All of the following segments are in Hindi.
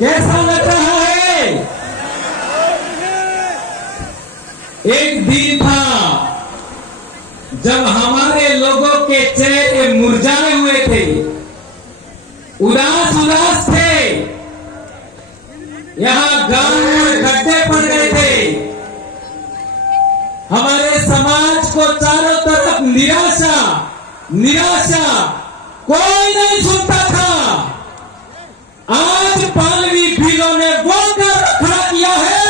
कैसा लग रहा है? एक दिन था जब हमारे लोगों के चेहरे मुरझाए हुए थे, उदास उदास थे, यहाँ गांव में गड्ढे पड़ गए थे। हमारे समाज को चारों तरफ निराशा निराशा, कोई नहीं सुनता था। आज पालवी भीलों ने वो कर खड़ा किया है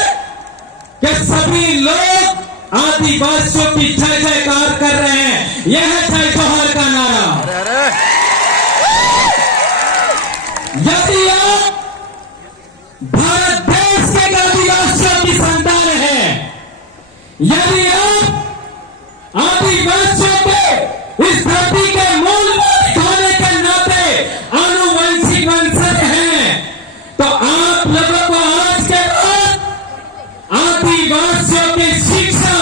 कि सभी लोग आदिवासियों की जय जयकार कर रहे हैं। यह है जय जोहर का नारा। यदि आप भारत देश के आदिवासियों की संतान हैं, यदि आप आदिवासियों के इस धरती के मूल होने के नाते आनुवंशिक वंशज हैं, तो आप लोगों को आज के बाद आदिवासियों की शिक्षा,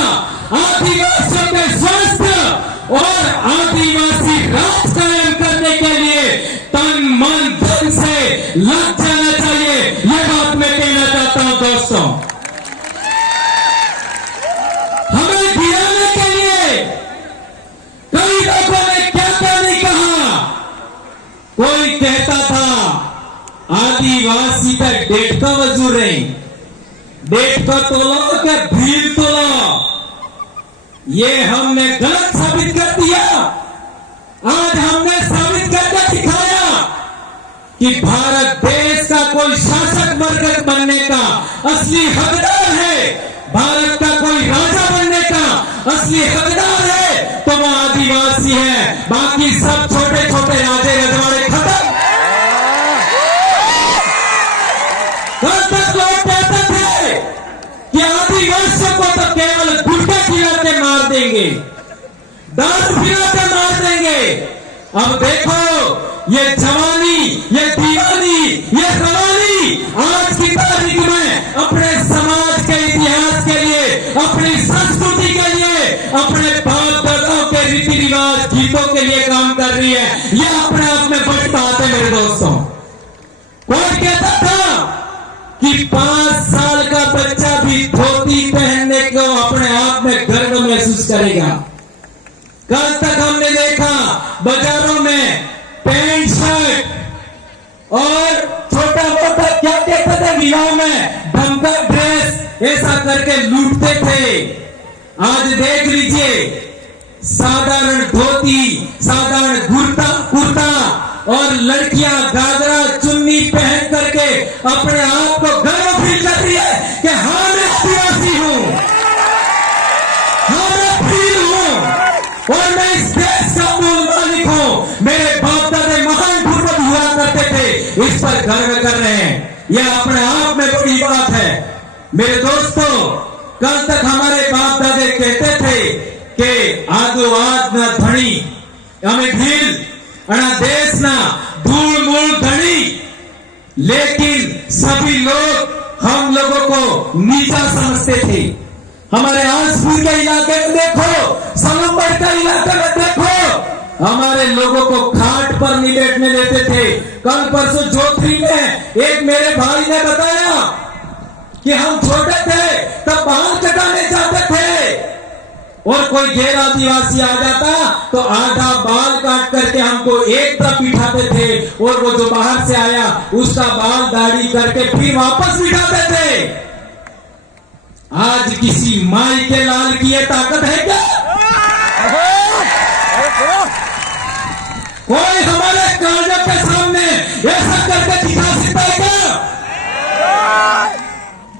आदिवासियों के स्वास्थ्य और आदिवासी राज कायम करने के लिए तन मन धन से लग जाना चाहिए। यह बात मैं कहना चाहता हूं दोस्तों। हमें गिराने के लिए कई लोगों ने क्या क्या नहीं कहा। कोई कहता था आदिवासी का 1.5 का वजूर नहीं, 1.5 का तोलो क्या भील तोलो। ये हमने गलत साबित कर दिया। आज हमने साबित करके दिखाया कि भारत देश का कोई शासक वर्ग बनने का असली हकदार है, भारत का कोई राजा बनने का असली हकदार है तो वो आदिवासी है। बाकी सब छोटे छोटे राजे रजवाड़े खत्म। कल तक लोग कहते थे कि आदिवासियों को तो केवल गुटखा खिला के मार देंगे, दारू पिला के मार देंगे। अब देखो ये जवानी, ये दीवानी, ये रवानी आज की तारीख में अपने समाज के इतिहास के लिए, अपनी संस्कृति के लिए, अपने बाप दादाओं के रीति रिवाज गीतों के लिए काम कर रही है। यह अपने आप में बड़ी बात है मेरे दोस्तों। कोई कहता था कि 5 साल का बच्चा भी धोती पहनने को अपने आप में गर्व महसूस करेगा। कल तक हमने देखा बाजारों में पैंट शर्ट और छोटा मोटा क्या कहते थे विवाह में बंकर ड्रेस ऐसा करके लूटते थे। आज देख लीजिए साधारण धोती, साधारण कुर्ता और लड़कियां घाघरा चुन्नी पहन करके अपने आप को गर्व फील कर रही है कि हाँ मैं आदिवासी हूं, हाँ मैं फील हूं और मैं इस देश का मूल मालिक हूं। मेरे बाप दादा महान पूर्वज हुआ करते थे, इस पर गर्व कर रहे हैं। यह अपने आप में बड़ी बात है मेरे दोस्तों। कल तक हमारे बाप दादे कहते थे कि आदो आद न धनी हमें भील अना देश ना धूल मूल धनी, लेकिन सभी लोग हम लोगों को नीचा समझते थे। हमारे आसपुर के इलाके में देखो, सलम्बर का इलाके में देखो, हमारे लोगों को खाट पर नहीं बैठने देते थे। कल परसों जोधपुर में एक मेरे भाई ने बताया कि हम छोटे थे तब बाल कटाने जाते थे और कोई गैर आदिवासी आ जाता तो आधा बाल काट करके हमको एक तरफ बिठाते थे और वो जो बाहर से आया उसका बाल दाढ़ी करके फिर वापस बिठाते थे। आज किसी माई के लाल की ये ताकत है क्या? कोई हमारे काजों के सामने ऐसा करके दिखा सकता है क्या?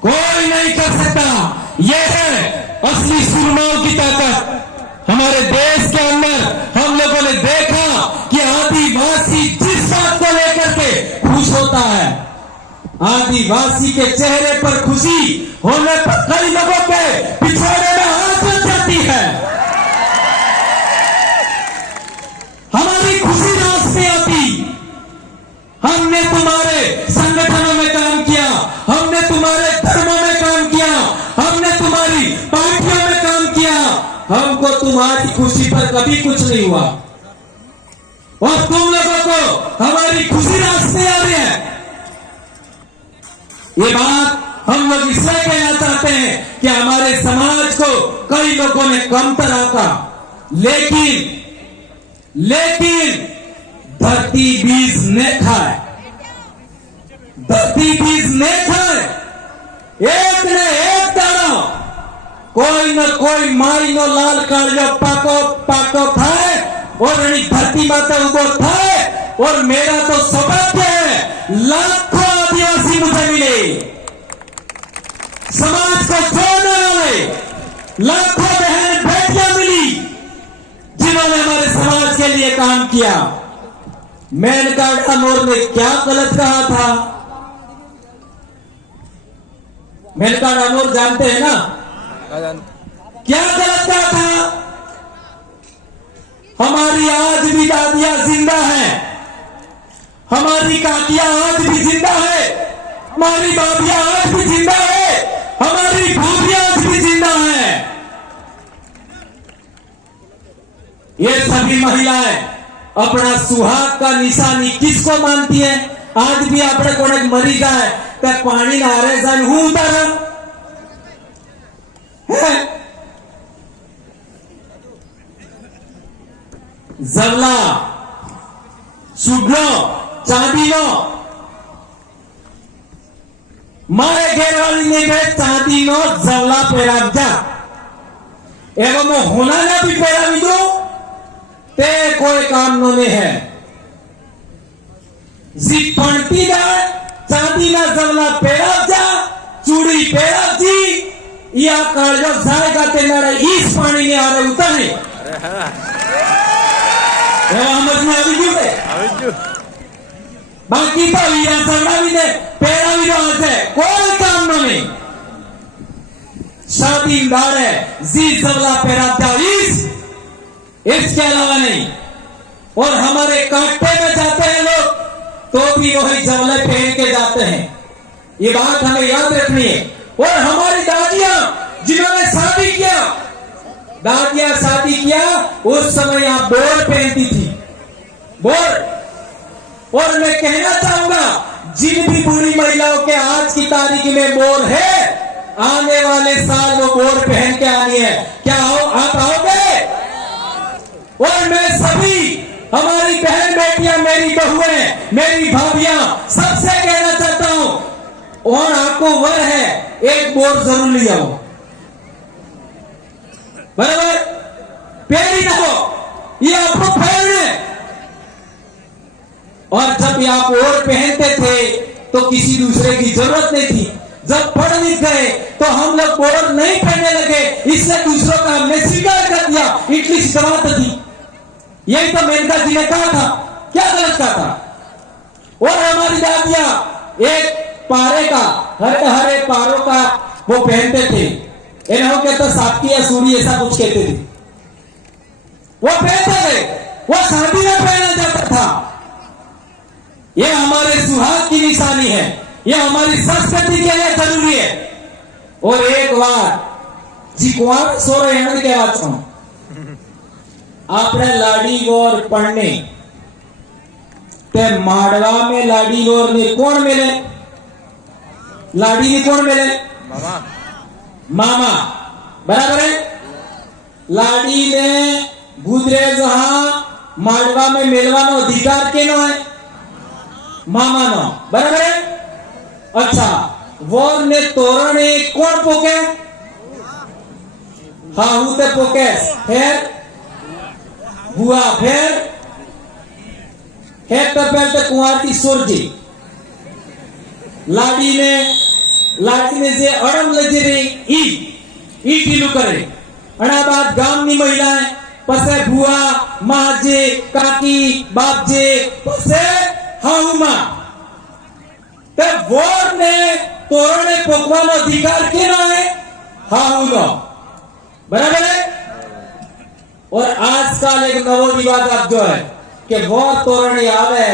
कोई नहीं कर सकता। यह है असली सुरमाओं की ताकत। हमारे देश के अंदर हम लोगों ने देखा कि आदिवासी जिस बात को लेकर के खुश होता है, आदिवासी के चेहरे पर खुशी होने पर कई लोगों के पिछवाड़े में आंच लग जाती है। हमारी खुशी रास से आती। हमने तुम्हारे संगठनों में काम किया, हमने तुम्हारे धर्मों में काम किया, हमने तुम्हारी पार्टियों में काम किया, हमको तुम्हारी खुशी पर कभी कुछ नहीं हुआ और तुम लोगों को हमारी खुशी रास्ते आ रही है। ये बात हम लोग इसलिए कहना चाहते हैं कि हमारे समाज को कई लोगों ने कमतर आका, लेकिन धरती बीज ने खाए, धरती बीज ने खाए, एक ने एक दाना कोई न कोई माई नो लाल कालियो पाको थाए और धरती माता उगो थाए। और मेरा तो सौभाग्य है, लाखों आदिवासी मुझे मिले, समाज को जोड़ने वाले लाखों बहन बेटियां मिली जिन्होंने हमारे समाज के लिए काम किया। मेनका अनोर ने क्या गलत कहा था? मेनका अनोर जानते हैं ना, क्या गलत कहा था? हमारी आज भी दादियां जिंदा हैं, हमारी काकियां आज भी जिंदा है, हमारी बाबियां आज भी जिंदा है, हमारी भाभियां आज भी जिंदा है। ये सभी महिलाएं अपना सुहाग का निशानी किसको मानती है? आज भी अपने को मरी जाए तो पानी नारे जान हूं उतर जवला सुडलो चांदीनो मारे घेरवाली ने गए चांदीनो जवला पेरावजा एवं होना ना भी पेरावी दो ते कोई काम नो ने है जी पंटी दार चांदी ना जवला पेरावजा चूड़ी पेरावजी या काळजो जाएगा ते नारे इस पानी ने आ रहे उतरने समझ में આવી ગયું? बाकी तो वीरा संडावी ने पेरावी दो है, कोई काम नहीं। शादी दारे जी जवला पेरावजा इसके अलावा नहीं। और हमारे कांटे में जाते हैं लोग तो भी वही जवले पहन के जाते हैं, ये बात हमें याद रखनी है। और हमारी दादियां जिन्होंने शादी किया, दादियां शादी किया उस समय आप बोर पहनती थी, बोर। और मैं कहना चाहूंगा जिन भी बुरी महिलाओं के आज की तारीख में बोर है, आने वाले साल वो बोर पहन के आनी है। क्या हो आप आओगे? और मैं सभी हमारी बहन बेटियां, मेरी बहुएं, मेरी भाभियां सबसे कहना चाहता हूं, और आपको वर है एक बोर जरूर ले आओ, बराबर? पेरी ना हो, ये आपको पहनना है। और जब आप और पहनते थे तो किसी दूसरे की जरूरत नहीं थी। जब पढ़ लिख गए तो हम लोग बोर नहीं पहनने लगे, इससे दूसरों का हमने स्वीकार कर दिया, इटली जमात थी। यही तो मेनका जी ने कहा था, क्या गलत कहा था? और हमारी दादियां एक पारे का, हरे हरे पारों का वो पहनते थे, इन्हों कहता सापकी या सूरी ऐसा कुछ कहते थे, वो पहनते थे, वो शादी में पहना जाता था। ये हमारे सुहाग की निशानी है, ये हमारी संस्कृति के लिए जरूरी है। और एक बार जी कुआर सो रहे हैं के बात सुनो, आपने लाड़ी गोर पढ़ने ते माड़वा में लाड़ी गोर ने कौन मिले? लाड़ी ने कौन मिले? मामा, मामा, बराबर है। लाड़ी ने गुजरे जहां माड़वा में मिलवानो अधिकार के नो है? मामा नो, बराबर है। अच्छा, वोर ने तोरण कौन पोके? हाँ हूं ते पोके, फिर बुआ, फिर तो पहले कुंवर की सुरजी। लाड़ी ने जे अड़म लजे रही ई ढीलू करे, अना बाद गामनी महिलाएं पसे बुआ, माजे, काकी, बापजे, पसे हाउमा। ते वोर ने तोरणे पोकवानो अधिकार केनो है? हाउनो, बराबर है। और आजकल एक नवो रिवाज आप जो है कि वोर तोरणे आवे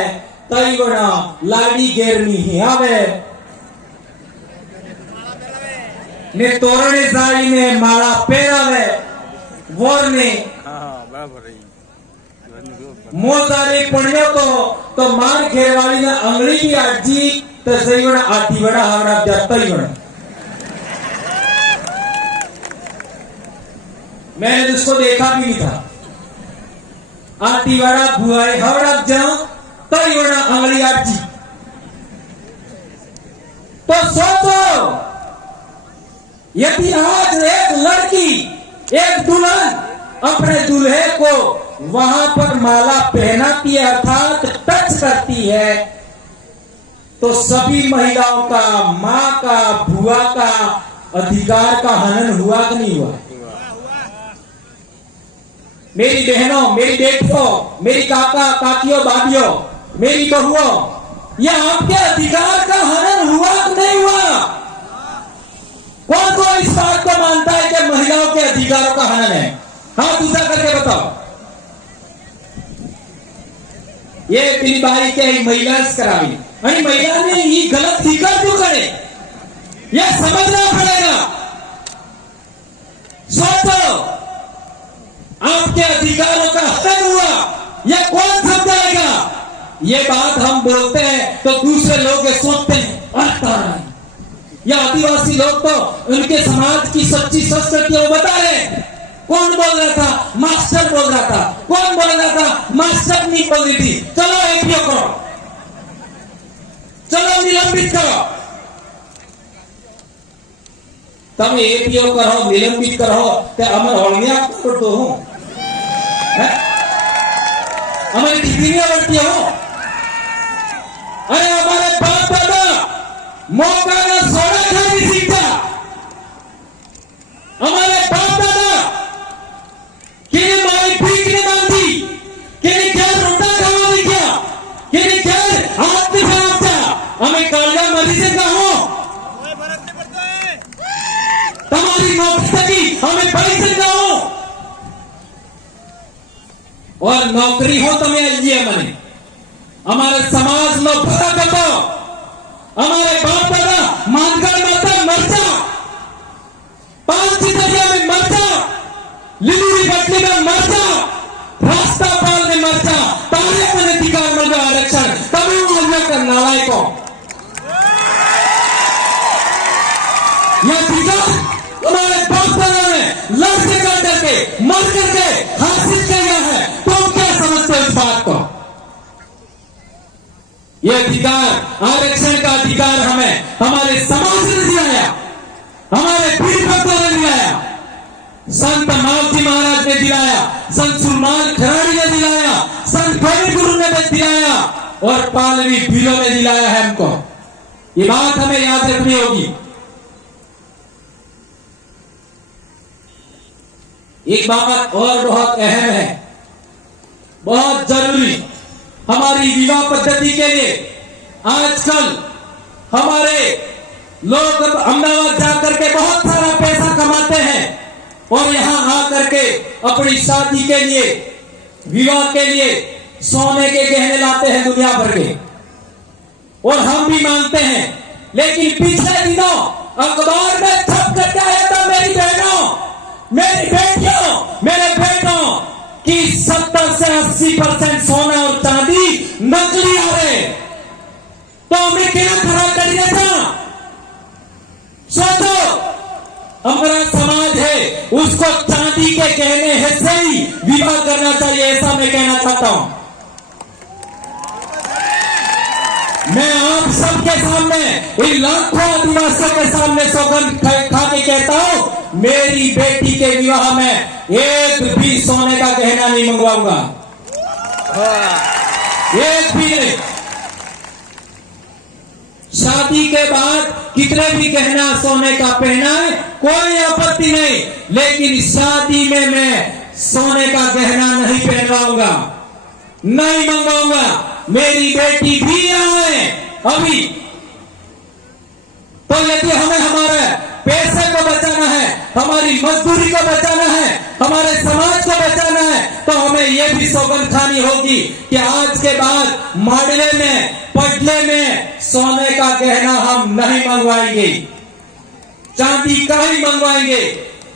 तई बना लाड़ी घेरनी ही आवे ने तोरणे जाई ने माला पेरावे वोर ने मोजारी पढ़ने तो मार घेरवाली ने अंगली की आजी तो सही बड़ा आती बड़ा हमारा जाता ही बड़ा। मैंने उसको देखा भी नहीं था। आती बड़ा बुआई हवड़ा जाओ तो ही बड़ा अंगली आटी। तो सोचो यदि आज एक लड़की एक दुल्हन अपने दूल्हे को वहां पर माला पहनाती है अर्थात टच करती है तो सभी महिलाओं का, मां का, बुआ का अधिकार का हनन हुआ कि नहीं हुआ? मेरी बहनों, मेरी बेटियों, मेरी काका काकियों, भाभियों, मेरी बहुओं, यह आपके अधिकार का हनन हुआ कि नहीं हुआ? कौन कौन इस बात को मानता है कि महिलाओं के अधिकारों का हनन है? हाथ ऊंचा करके बताओ। ये तेरी भाई के महिला करावी आणि महिला ने ये गलत स्वीकार क्यों करे, यह समझना पड़ेगा। सोचो आपके अधिकारों का हनन हुआ, यह कौन समझाएगा? ये बात हम बोलते हैं तो दूसरे लोग सोचते हैं अरे या आदिवासी लोग तो उनके समाज की सच्ची संस्कृति वो बता रहे। कौन बोल रहा था? मास्टर बोल रहा था। कौन बोल रहा था? मास्टर नहीं बोल रही थी। चलो एपीओ करो, चलो निलंबित करो। तब एपीओ करो, निलंबित करो तो अमर होलिया करते हो, हमारी डिग्रियां बढ़ती हो। अरे हमारे बाप दादा मौका ना सोना खाने सीखा। हमारे बाप दादा किन्हें मारी भीख नहीं मांगती, किन्हें क्या रोटा खावा नहीं किया, किन्हें क्या हाथ नहीं फैलाता। हमें कालिया मरी से कहो तुम्हारी नौकरी हमें पैसे कहो और नौकरी हो तो मैं आइए मैंने हमारे समाज में भरा करो। हमारे बाप दादा मानकर माता मरता, पांच दरिया में मरता, लिलूरी बटली में मरता, रास्ता पाल में मरता, तारे पर अधिकार मिल रहा आरक्षण तभी वो कर नालायकों। यह अधिकार हमारे बाप दादा ने लड़ कर करके मर करके हासिल किया है। तुम क्या समझते हो इस बात को? यह अधिकार, आरक्षण का अधिकार हमें हमारे समाज ने दिलाया, हमारे पीढ़ी भक्तों ने दिलाया, संत मावजी महाराज ने दिलाया, संत सुरमान खराड़ी ने दिलाया, संत गौरी गुरु ने दिलाया और पालवी भीलों ने दिलाया है हमको। ये बात हमें याद रखनी होगी। एक बात और बहुत अहम है, बहुत जरूरी, हमारी विवाह पद्धति के लिए आजकल हमारे लोग अहमदाबाद जाकर के बहुत सारा पैसा कमाते हैं और यहां आकर के अपनी शादी के लिए, विवाह के लिए सोने के गहने लाते हैं दुनिया भर के, और हम भी मांगते हैं। लेकिन पिछले दिनों अखबार में छप करके आया था मेरी बहनों, मेरी बेटियों, मेरे बेटों कि 70 से 80% सोना और चांदी नकली आ रहे, तो हमें क्या खड़ा करिए था? सोचो हमारा समाज है, उसको चांदी के गहने हिस्से ही विवाह करना चाहिए, ऐसा मैं कहना चाहता हूं। मैं आप सबके सामने, इन लाखों आदिवासियों के सामने सौगंध खा के कहता हूं, मेरी बेटी के विवाह में एक भी सोने का गहना नहीं मंगवाऊंगा, एक भी नहीं। शादी के बाद कितने भी गहना सोने का पहना है कोई आपत्ति नहीं, लेकिन शादी में मैं सोने का गहना नहीं पहनवाऊंगा, नहीं मंगवाऊंगा। मेरी बेटी भी यहाँ है अभी, तो यदि हमें हमारे पैसे को बचाना है, हमारी मजदूरी को बचाना है, हमारे समाज को बचाना है, तो हमें यह भी सौगंध खानी होगी कि आज के बाद माडले में, पटले में सोने का गहना हम नहीं मंगवाएंगे, चांदी का ही मंगवाएंगे।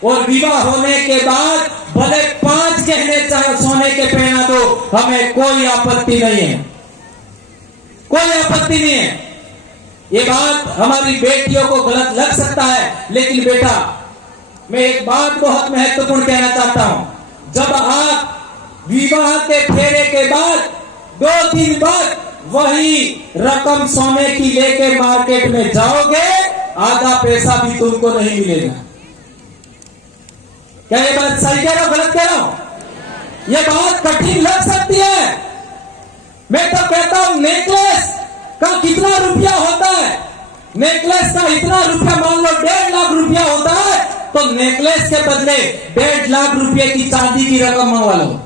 और विवाह होने के बाद भले 5 गहने चाहे सोने के पहना दो, हमें कोई आपत्ति नहीं है, कोई आपत्ति नहीं है। ये बात हमारी बेटियों को गलत लग सकता है, लेकिन बेटा मैं एक बात बहुत महत्वपूर्ण कहना चाहता हूं। जब आप विवाह के फेरे के बाद 2 दिन बाद वही रकम सोने की लेके मार्केट में जाओगे, आधा पैसा भी तुमको नहीं मिलेगा। क्या ये बात सही कह रहा हूं, गलत कह रहा हूं? ये बात कठिन लग सकती है। मैं तो कहता हूं नेकलेस का कितना रुपया होता है? नेकलेस का इतना रुपया, मान लो 1.5 लाख रुपया होता है, तो नेकलेस के बदले 1.5 लाख रुपए की चांदी की रकम मंगवा लो,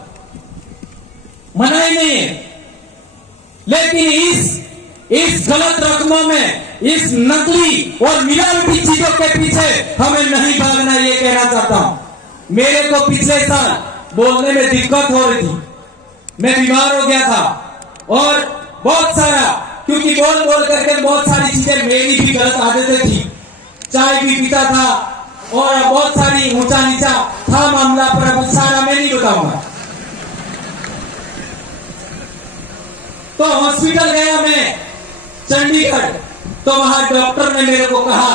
मना ही नहीं है। लेकिन इस गलत रकमों में, इस नकली और मिलावटी चीजों के पीछे हमें नहीं भागना, ये कहना चाहता हूं। मेरे को पिछले साल बोलने में दिक्कत हो रही थी, मैं बीमार हो गया था और बहुत सारा, क्योंकि बोल बोल करके बहुत सारी चीजें, मेरी भी गलत आदतें थी। चाय भी पीता था और बहुत सारी ऊंचा नीचा था मामला, पर अब सारा मैं नहीं बताऊंगा। तो हॉस्पिटल गया मैं चंडीगढ़, तो वहां डॉक्टर ने मेरे को कहा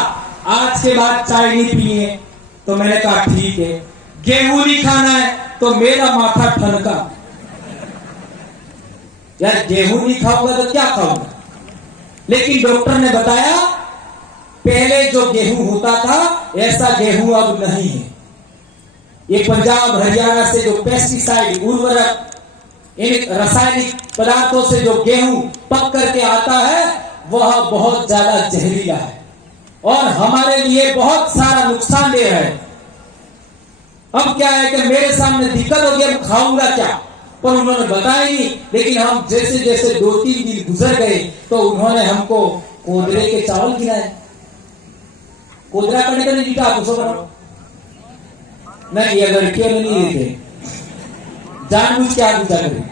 आज के बाद चाय नहीं पीनी है। तो मैंने कहा ठीक है। गेहूं नहीं खाना है, तो मेरा माथा ठनका, यार गेहूं नहीं खाऊंगा तो क्या खाऊंगा। लेकिन डॉक्टर ने बताया पहले जो गेहूं होता था ऐसा गेहूं अब नहीं है। ये पंजाब हरियाणा से जो पेस्टिसाइड, उर्वरक, इन रासायनिक पदार्थों से जो गेहूं पक करके आता है वह बहुत ज्यादा जहरीला है और हमारे लिए बहुत सारा नुकसानदेह है। अब क्या है कि मेरे सामने दिक्कत हो गई, अब खाऊंगा क्या, पर उन्होंने बताया नहीं। लेकिन हम जैसे जैसे 2-3 दिन गुजर गए तो उन्होंने हमको कोदरे के चावल खिलाए। कोदरा करने का नहीं था नहीं, ये लड़कियों ने नहीं देते, जानबूझ के आग बुझा करे।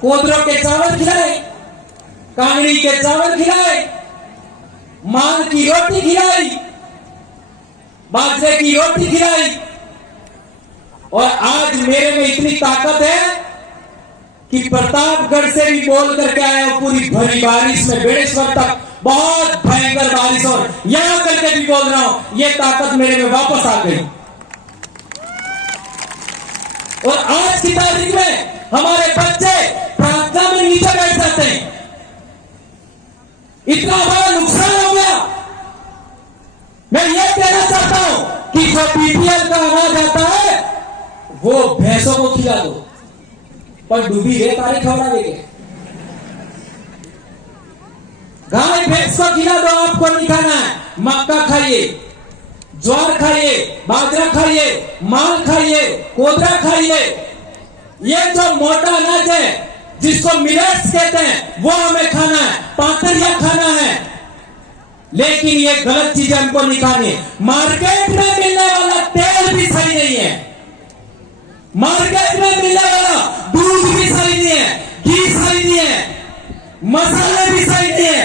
कोदरों के चावल खिलाए, कांगड़ी के चावल खिलाए, मांग की रोटी खिलाई, बाजरे की रोटी खिलाई। और आज मेरे में इतनी ताकत है कि प्रतापगढ़ से भी बोल करके आया हूं, पूरी भरी बारिश में बेड़ेश्वर तक बहुत भयंकर बारिश, और यहां करके भी बोल रहा हूं, ये ताकत मेरे में वापस आ गई। और आज की तारीख में हमारे बच्चे प्रार्थना में नीचे बैठ जाते हैं। इतना बड़ा नुकसान हो गया। मैं ये कहना चाहता हूं कि जो बीपीएल का अनाज आता है वो भैंसों को खिला दो, पर डूबी रे तारीख खबरा देंगे। गाय भैंस को खिला दो, आपको नहीं खाना है। मक्का खाइए, ज्वार खाइए, बाजरा खाइए, माल खाइए, कोदरा खाइए। ये जो मोटा अनाज है जिसको मिलेट्स कहते हैं वो हमें खाना है, पातरिया खाना है। लेकिन ये गलत चीजें हमको नहीं खानी। मार्केट में मिलने वाला तेल भी सही नहीं है, मार्केट में मिलने वाला दूध भी सही नहीं है, घी सही नहीं है, मसाले भी सही नहीं है।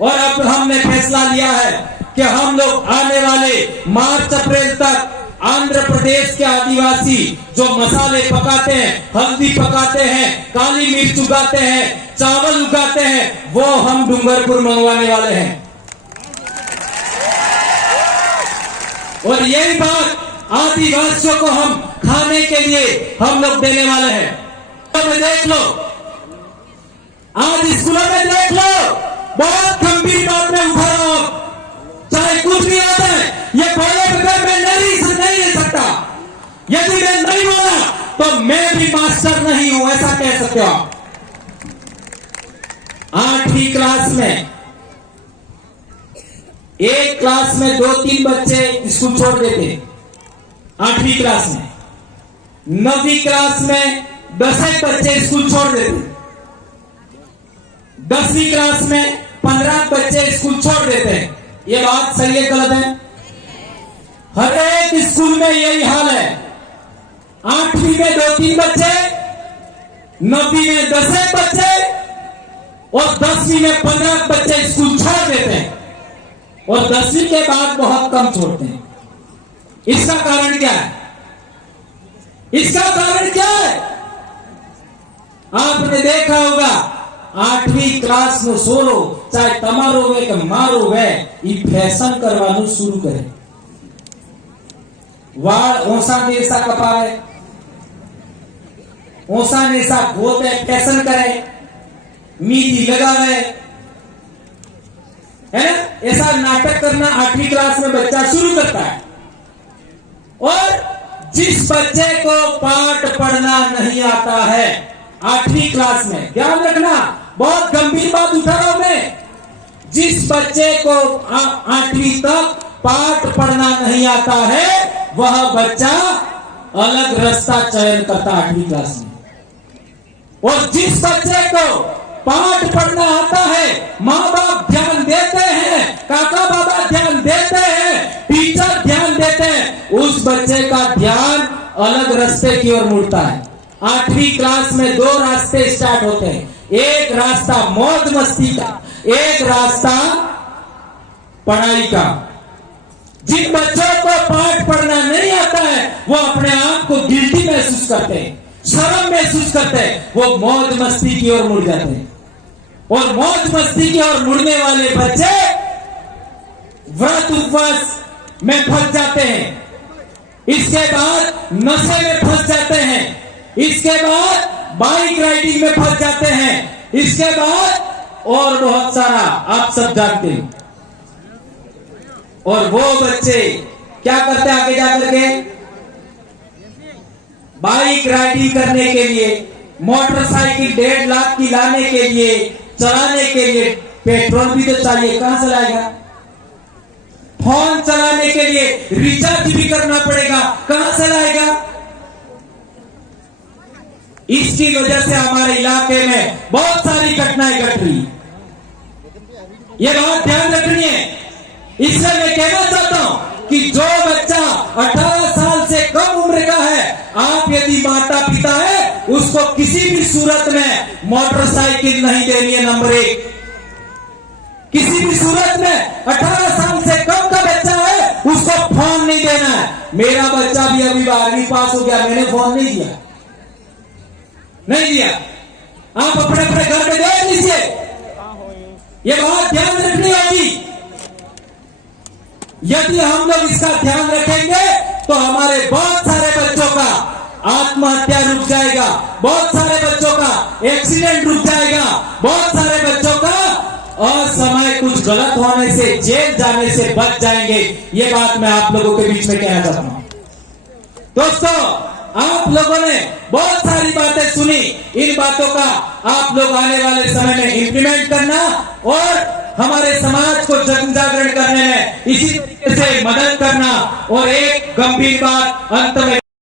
और अब हमने फैसला लिया है कि हम लोग आने वाले मार्च अप्रैल तक आंध्र प्रदेश के आदिवासी जो मसाले पकाते हैं, हल्दी पकाते हैं, काली मिर्च उगाते हैं, चावल उगाते हैं, वो हम डूंगरपुर मंगवाने वाले हैं। और यही बात आदिवासियों को हम खाने के लिए हम लोग देने वाले हैं। तो में देख लो, आज स्कूलों में देख लो, बहुत गंभीर बात में उठा रहा हूं, चाहे कुछ भी होता है, ये बोले बगैर मैं नहीं रह सकता। यदि मैं नहीं बोला तो मैं भी मास्टर नहीं हूं, ऐसा कह सकते हो आप। 8वीं क्लास में, एक क्लास में 2-3 बच्चे स्कूल छोड़ देते, 8वीं क्लास में। 9वीं क्लास में 10 बच्चे स्कूल छोड़ देते, 10वीं क्लास में 15 बच्चे स्कूल छोड़ देते हैं। ये बात सही है गलत है? हर एक स्कूल में यही हाल है। 8वीं में 2-3 बच्चे, 9वीं में 10 बच्चे और 10वीं में 15 बच्चे स्कूल छोड़ देते हैं और 10वीं के बाद बहुत कम छोड़ते हैं। इसका कारण क्या है? इसका कारण क्या है? आपने देखा होगा 8મી ક્લાસનો સોરો ચાહે તમારો વે કે મારો વે ઈ ફેશન કરવાનું શરૂ કરે. વાળ ઓસા દેસા કપાવે, ओसा नेसा गोते फैशन करे, मीठी लगावे, है ना? ऐसा नाटक करना 8वीं क्लास में बच्चा शुरू करता है. और जिस बच्चे को पाठ पढ़ना नहीं आता है 8वीं क्लास में, ध्यान रखना, बहुत गंभीर बात उठा रहा हूं मैं, जिस बच्चे को 8वीं तक पाठ पढ़ना नहीं आता है वह बच्चा अलग रास्ता चयन करता 8वीं क्लास में. और जिस बच्चे को पाठ पढ़ना आता है, माँ बाप ध्यान देते हैं, काका बाबा ध्यान देते हैं, टीचर ध्यान देते हैं, उस बच्चे का ध्यान अलग रास्ते की ओर मुड़ता है. 8वीं क्लास में 2 रास्ते स्टार्ट होते हैं. एक रास्ता मौज मस्ती का, एक रास्ता पढ़ाई का. जिन बच्चों को पाठ पढ़ना नहीं आता है वो अपने आप को गिल्टी महसूस करते हैं, शर्म महसूस करते हैं, वो मौज मस्ती की ओर मुड़ जाते हैं. और मौज मस्ती की ओर मुड़ने वाले बच्चे व्रत उपवास में फंस जाते हैं, इसके बाद नशे में फंस जाते हैं, इसके बाद बाइक राइडिंग में फंस जाते हैं, इसके बाद और बहुत सारा आप सब जानते हैं. और वो बच्चे क्या करते हैं आगे जाकर के? बाइक राइडिंग करने के लिए, मोटरसाइकिल 1.5 लाख की लाने के लिए, चलाने के लिए पेट्रोल भी तो चाहिए, कहां से लाएगा? फोन चलाने के लिए रिचार्ज भी करना पड़ेगा, कहां से लाएगा? इसकी वजह से हमारे इलाके में बहुत सारी घटनाएं घट रही. ये बात ध्यान रखनी है. इसलिए मैं कहना चाहता हूं कि जो बच्चा 18 साल से कम उम्र का है, आप यदि माता पिता है, उसको किसी भी सूरत में मोटरसाइकिल नहीं देनी है. नंबर 1, किसी भी सूरत में 18 साल से कम का बच्चा है उसको फोन नहीं देना है. मेरा बच्चा भी अभी 12वीं पास हो गया, मैंने फोन नहीं दिया. आप अपने अपने घर में देख लीजिए. ये बात ध्यान रखनी होगी. यदि हम लोग इसका ध्यान रखेंगे तो हमारे बहुत सारे बच्चों का आत्महत्या रुक जाएगा, बहुत सारे बच्चों का एक्सीडेंट रुक जाएगा, बहुत सारे बच्चों का असमय कुछ गलत होने से, जेल जाने से बच जाएंगे. ये बात मैं आप लोगों के बीच में कहना चाहता हूं. दोस्तों, आप लोगों ने बहुत सारी बातें सुनी. इन बातों का आप लोग आने वाले समय में इंप्लीमेंट करना और हमारे समाज को जन जागरण करने में इसी तरीके से मदद करना. और एक गंभीर बात अंत में